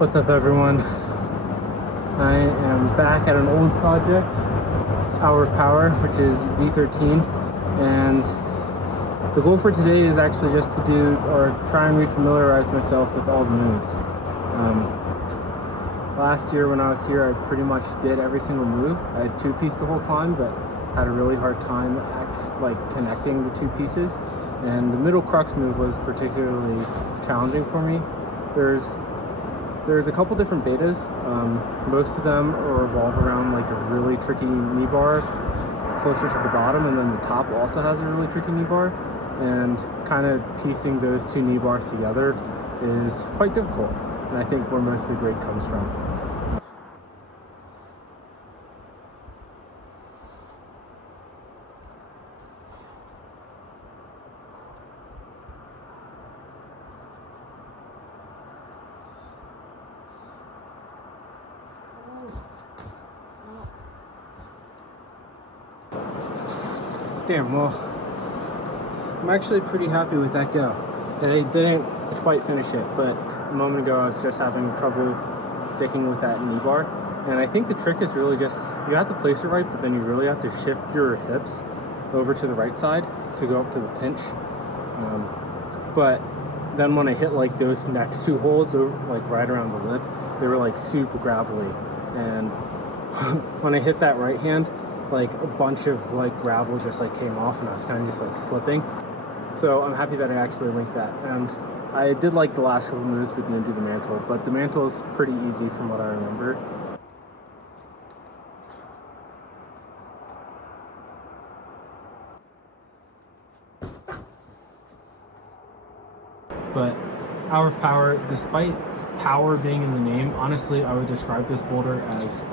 What's up, everyone? I am back at an old project, Hour of Power, which is v13, and the goal for today is actually just to do or try and refamiliarize myself with all the moves. Last year when I was here, I pretty much did every single move. I had two-piece the whole climb, but had a really hard time connecting the two pieces, and the middle Crux move was particularly challenging for me. There's a couple different betas. Most of them revolve around like a really tricky knee bar closer to the bottom, and then the top also has a really tricky knee bar, and kind of piecing those two knee bars together is quite difficult, and I think where most of the grade comes from. Damn, well, I'm actually pretty happy with that go. I didn't quite finish it, but a moment ago I was just having trouble sticking with that knee bar. And I think the trick is really just, you have to place it right, but then you really have to shift your hips over to the right side to go up to the pinch. But then when I hit like those next two holds, like right around the lip, they were like super gravelly. And when I hit that right hand, like a bunch of like gravel just like came off, and I was kind of just like slipping. So I'm happy that I actually linked that. And I did like the last couple moves but didn't do the mantle, but the mantle is pretty easy from what I remember. But Hour of Power, despite power being in the name, honestly I would describe this boulder as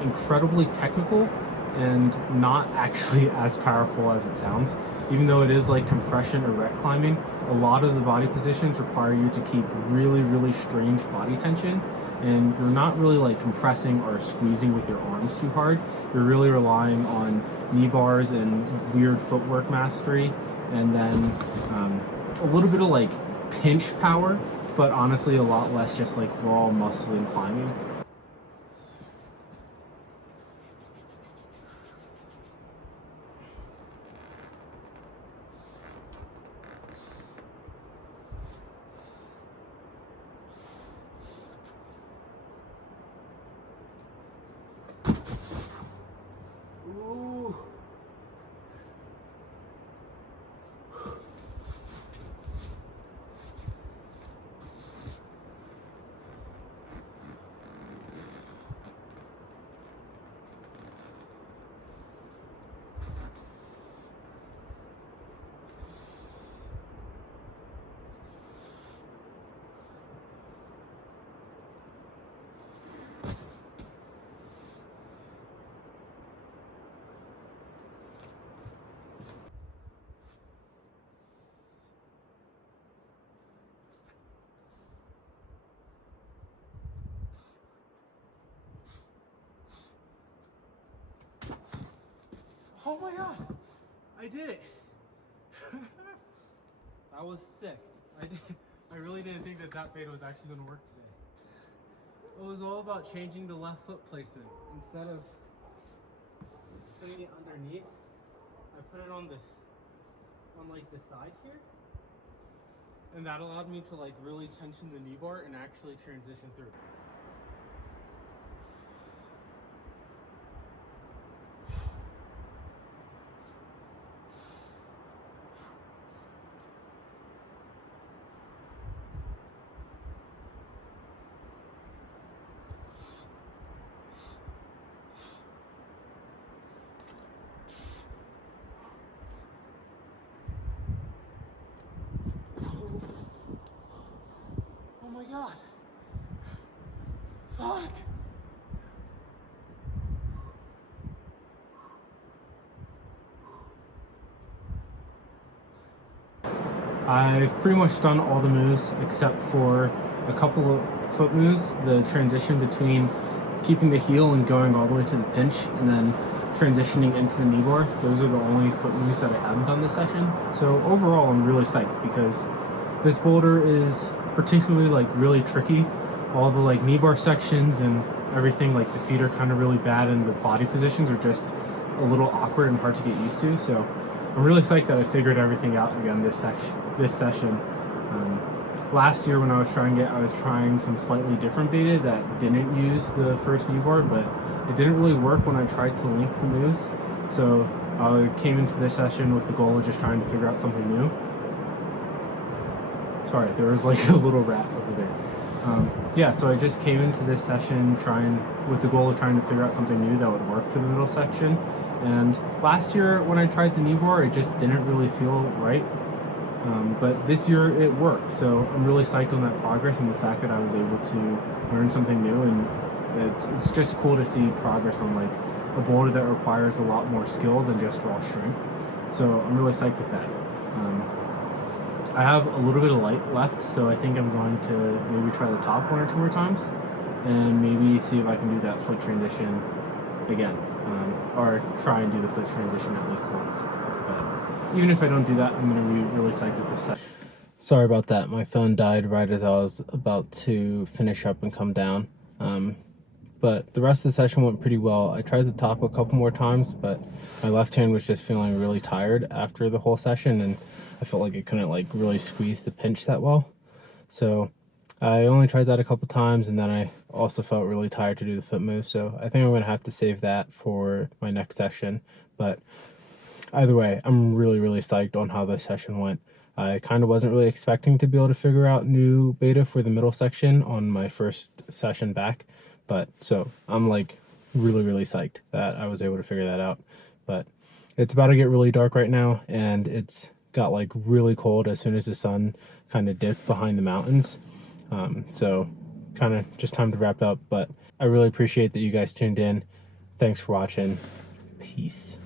incredibly technical and not actually as powerful as it sounds. Even though it is like compression or rec climbing, a lot of the body positions require you to keep really strange body tension, and you're not really like compressing or squeezing with your arms too hard. You're really relying on knee bars and weird footwork mastery, and then a little bit of like pinch power, but honestly a lot less just like raw muscling climbing. Oh my god, I did it. That was sick. I really didn't think that beta was actually going to work today. It was all about changing the left foot placement. Instead of putting it underneath, I put it on like the side here. And that allowed me to like really tension the knee bar and actually transition through. Oh my god. Fuck. I've pretty much done all the moves except for a couple of foot moves, the transition between keeping the heel and going all the way to the pinch, and then transitioning into the knee bar. Those are the only foot moves that I haven't done this session. So overall, I'm really psyched because this boulder is particularly like really tricky, all the like knee bar sections and everything, like the feet are kind of really bad and the body positions are just a little awkward and hard to get used to. So I'm really psyched that I figured everything out again this session. Last year when I was trying it, I was trying some slightly different beta that didn't use the first knee bar, but it didn't really work when I tried to link the moves. So I came into this session with the goal of just trying to figure out something new. Sorry, there was like a little rat over there. Yeah, so I just came into this session with the goal of trying to figure out something new that would work for the middle section. And last year when I tried the knee bar, it just didn't really feel right. But this year it worked, so I'm really psyched on that progress and the fact that I was able to learn something new, and it's just cool to see progress on like a boulder that requires a lot more skill than just raw strength. So I'm really psyched with that. I have a little bit of light left, so I think I'm going to maybe try the top 1 or 2 more times and maybe see if I can do that foot transition again, or try and do the foot transition at least once. But even if I don't do that, I'm going to be really psyched with this set. Sorry about that. My phone died right as I was about to finish up and come down. But the rest of the session went pretty well. I tried the top a couple more times, but my left hand was just feeling really tired after the whole session, and I felt like I couldn't like really squeeze the pinch that well. So I only tried that a couple times, and then I also felt really tired to do the foot move. So I think I'm going to have to save that for my next session. But either way, I'm really, really psyched on how this session went. I kind of wasn't really expecting to be able to figure out new beta for the middle section on my first session back. But so I'm like really, really psyched that I was able to figure that out. But it's about to get really dark right now, and it's got like really cold as soon as the sun kind of dipped behind the mountains. So kind of just time to wrap up, but I really appreciate that you guys tuned in. Thanks for watching. Peace.